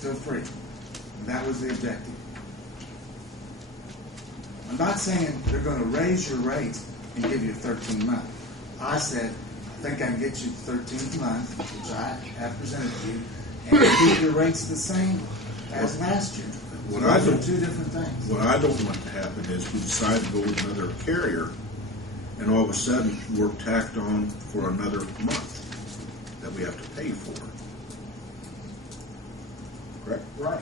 still free. And that was the objective. I'm not saying they're going to raise your rates and give you a 13-month. I said, I think I can get you the 13th month, which I have presented to you, and keep your rates the same as last year. So those are two different things. What I don't want to happen is we decide to go with another carrier, and all of a sudden we're tacked on for another month that we have to pay for. Correct? Right.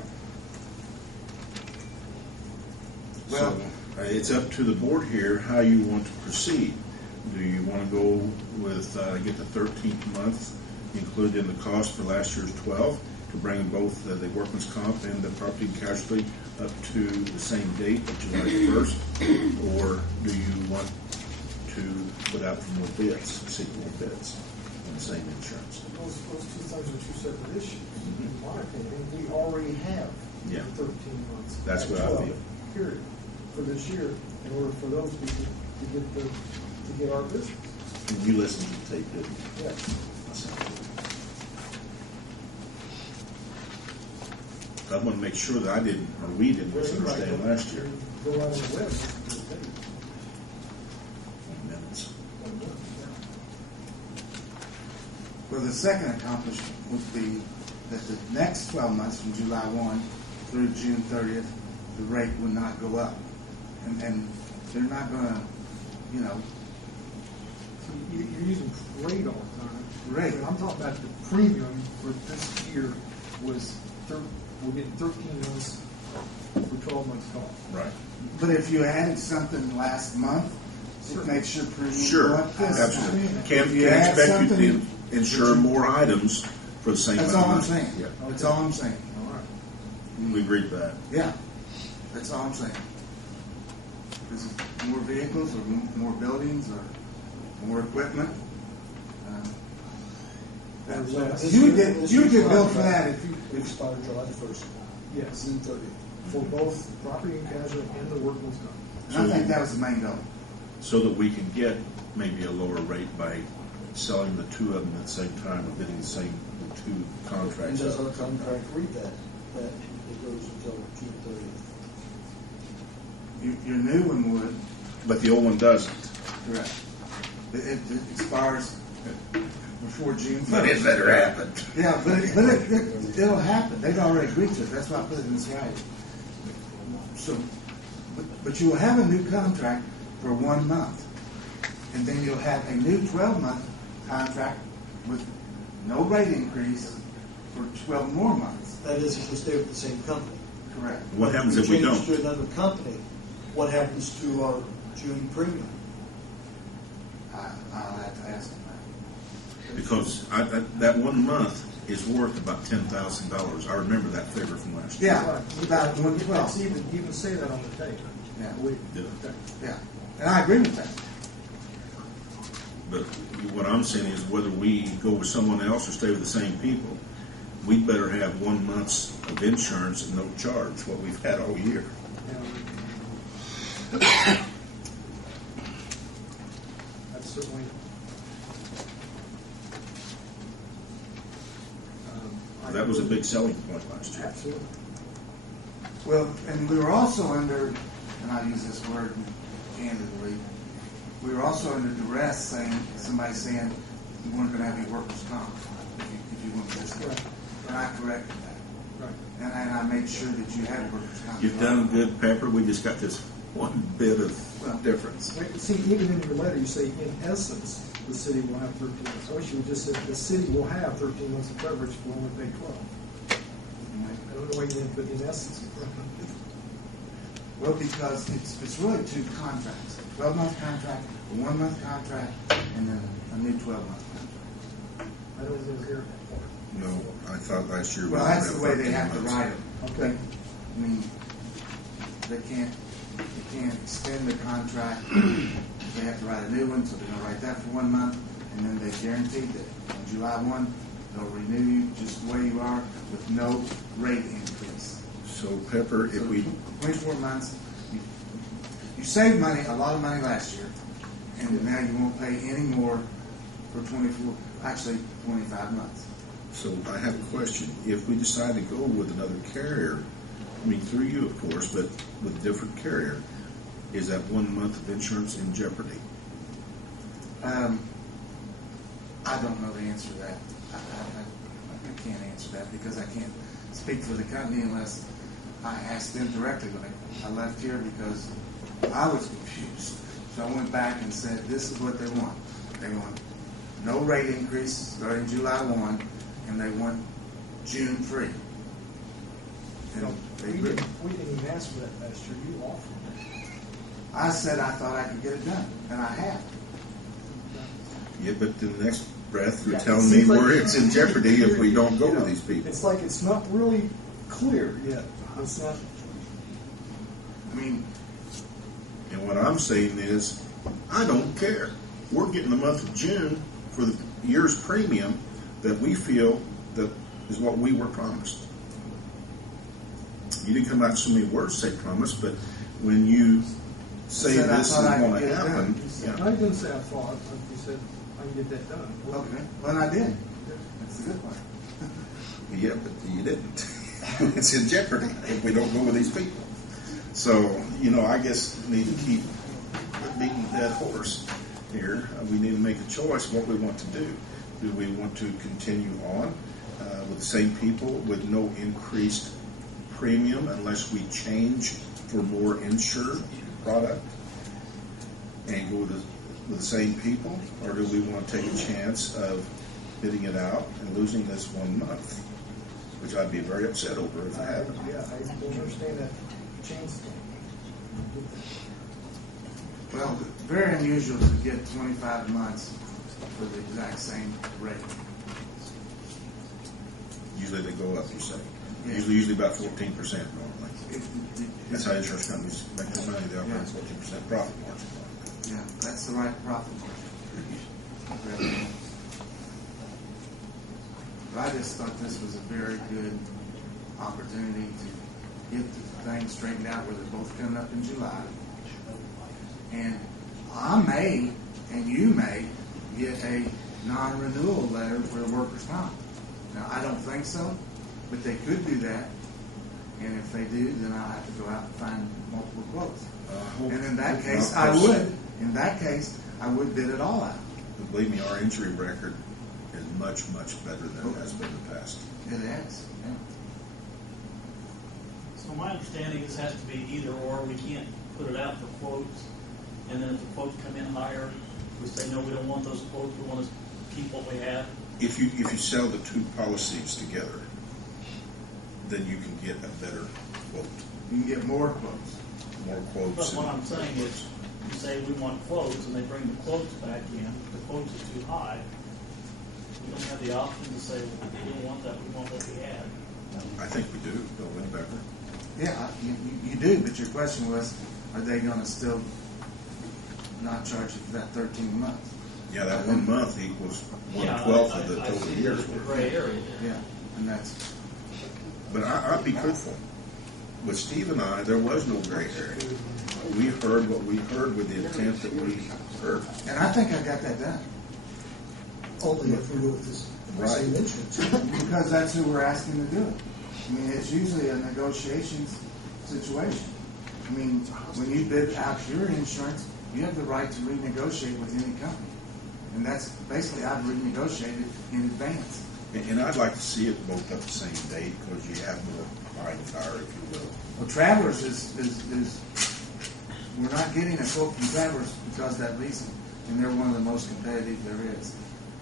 Well, so, it's up to the board here how you want to proceed. Do you want to go with get the 13th month included in the cost for last year's 12 to bring both the workman's comp and the property and casualty up to the same date of July 1st, or do you want to put out for more bids, seek more bids on the same insurance? Those two things that you said for this year, in my opinion, we already have Yeah. 13 months. That's what I 12, feel. Period. For this year, in order for those people to get our business. And you listened to the tape, didn't you? Yes. I want to make sure that I didn't, or we didn't misunderstand last year. Go out on the web. And do the tape. Minutes. well, the second accomplishment would be that the next 12 months from July 1 through June 30th, the rate would not go up. And they're not going to, you know, So you're using rate all the time. Rate. But I'm talking about the premium for this year was, we're getting 13 months for 12 months cost. Right. but if you added something last month, it makes your premium Sure, go up this absolutely. time. Can If you add expect you something, to insure more items for the same That's amount all I'm of money. saying. Yeah. That's all I'm saying. All right. We agreed to that. Yeah, that's all I'm saying. Is it more vehicles or more buildings or more equipment? You would get billed for that if you. Expired July 1st. Yes. June 30th. For both property and casualty and the workman's comp. And I think that was the main goal. So that we can get maybe a lower rate by selling the two of them at the same time or getting the two And contracts. does up. our contract read that it goes until June 30th? Your new one would, But the old one doesn't. correct. It expires before June 1st. But it better happen. Yeah, but it'll happen. They've already agreed to it. That's why I put it in this writing. So, but you will have a new contract for 1 month, and then you'll have a new 12-month contract with no rate increase for 12 more months. That is, if we stay with the same company. Correct. What happens if we change don't? to another company, what happens to our June premium? I'll have to ask them Because that 1 month is worth about $10,000. I remember that figure from last year. Yeah, about You 112. can even say that on the tape. Yeah. Yeah. Yeah, and I agree with that. But what I'm saying is whether we go with someone else or stay with the same people, we'd better have 1 month's of insurance and no charge, what we've had all year. That's certainly. That was a big selling point last year. Absolutely. Well, and we were also under, and I use this word candidly, we were also under duress somebody saying you weren't going to have any workers' comp if you went this way. Right. And I corrected that. Right. And I made sure that you had workers' comp. You've done good, Pepper. We just got this one bit of difference. Wait, see, even in your letter, you say, in essence, the city will have 13 months. I wish you would just said, the city will have 13 months of coverage if we only pay 12. I don't know why you didn't put in essence in front of it. Well, because it's really two contracts, a 12-month contract, a 1-month contract, and then a new 12-month contract. I don't even hear that part. No, I thought last year. Well, we that's the way had they have to 13 write months. them. Okay. I mean, they can't extend the contract. They have to write a new one, so they're going to write that for 1 month, and then they guaranteed that on July 1, they'll renew you just the way you are with no rate increase. So, Pepper, if So we 24 months, you saved money, a lot of money last year, and now you won't pay any more for 24, actually 25 months. So I have a question. If we decide to go with another carrier, I mean, through you, of course, but with a different carrier, is that 1 month of insurance in jeopardy? I don't know the answer to that. I can't answer that because I can't speak for the company unless I asked them directly. Like, I left here because I was confused. So I went back and said, this is what they want. They want no rate increase starting July 1, and they want June 3. And they We didn't even ask for that last year. You offered it. I said I thought I could get it done, and I have. Yeah, but in the next breath, you're Yeah, telling it me seems like where it's in jeopardy if we don't go with these people. It's like it's not really clear yet. It's not. I mean, And what I'm saying is, I don't care. We're getting the month of June for the year's premium that we feel that is what we were promised. You didn't come out so many words to say promise, but when you say Said I this is thought I going could to get it happen, done. yeah. I didn't say I thought. You said I can get that done. okay. Well, I did. That's the good part. Yeah, but you didn't. It's in jeopardy if we don't go with these people. So, I guess we need to keep beating the dead horse here. We need to make a choice what we want to do. Do we want to continue on with the same people with no increased premium unless we change for more insured product and go with the same people? Or do we want to take a chance of bidding it out and losing this 1 month? Which I'd be very upset over if I happened. Yeah, I don't understand that change thing. Well, very unusual to get 25 months for the exact same rate. Usually they go up, you say. Yeah. Usually about 14% normally. It- That's how insurance companies make their money. They operate 14% profit margin. Yeah, that's the right profit margin. I just thought this was a very good opportunity to get the thing straightened out where they're both coming up in July. And I may, and you may, get a non-renewal letter for the workers' comp. Now, I don't think so, but they could do that. And if they do, then I'll have to go out and find multiple quotes. And in that case, I would. In that case, I would bid it all out. Believe me, our injury record is much, much better than it has been in the past. It is. Yeah. So my understanding is has to be either or. We can't put it out for quotes, and then if the quotes come in higher, we say, no, we don't want those quotes. We want to keep what we have. If you sell the two policies together, then you can get a better quote, You can get more quotes. more But quotes. what I'm saying is, you say we want quotes, and they bring the quotes back in. The quotes are too high. We don't have the option to say, well, we don't want that. We want what we had. I think we do, don't we, Becker? Yeah, you do, but your question was, are they going to still not charge you for that 13 months? Yeah, that 1 month equals 1/12 of the I total see year's the worth. gray area there. Yeah, and that's, But I'd be truthful. With Steve and I, there was no gray area. We heard what we heard with the intent that we heard. and I think I got that done. Only if we go with this same insurance. Because that's who we're asking to do it. I mean, it's usually a negotiations situation. I mean, when you bid out your insurance, you have the right to renegotiate with any company. And that's basically, I've renegotiated in advance. And I'd like to see it both at the same date because you have more buying power, if you will. Well, Travelers is we're not getting a quote from Travelers because of that reason. And they're one of the most competitive there is.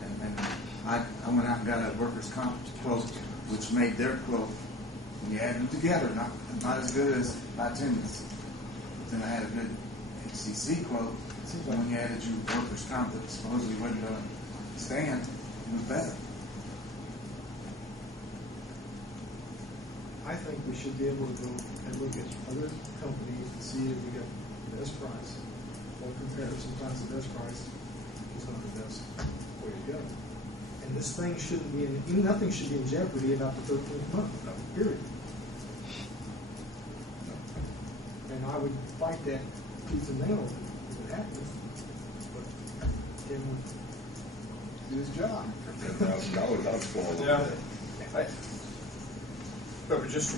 And I went out and got a workers' comp quote, which made their quote, when you add them together, not as good as by attendance. Then I had a good HCC quote, when you added your workers' comp that supposedly wasn't going to stand, it was better. I think we should be able to go and look at other companies to see if we get the best price. Or compare. Sometimes the best price is not the best way to go. And this thing shouldn't be nothing should be in jeopardy about the 13th month. No, period. And I would fight that tooth and nail if it happens. But then do his job. $10,000, I'd fall over Yeah. that. But just from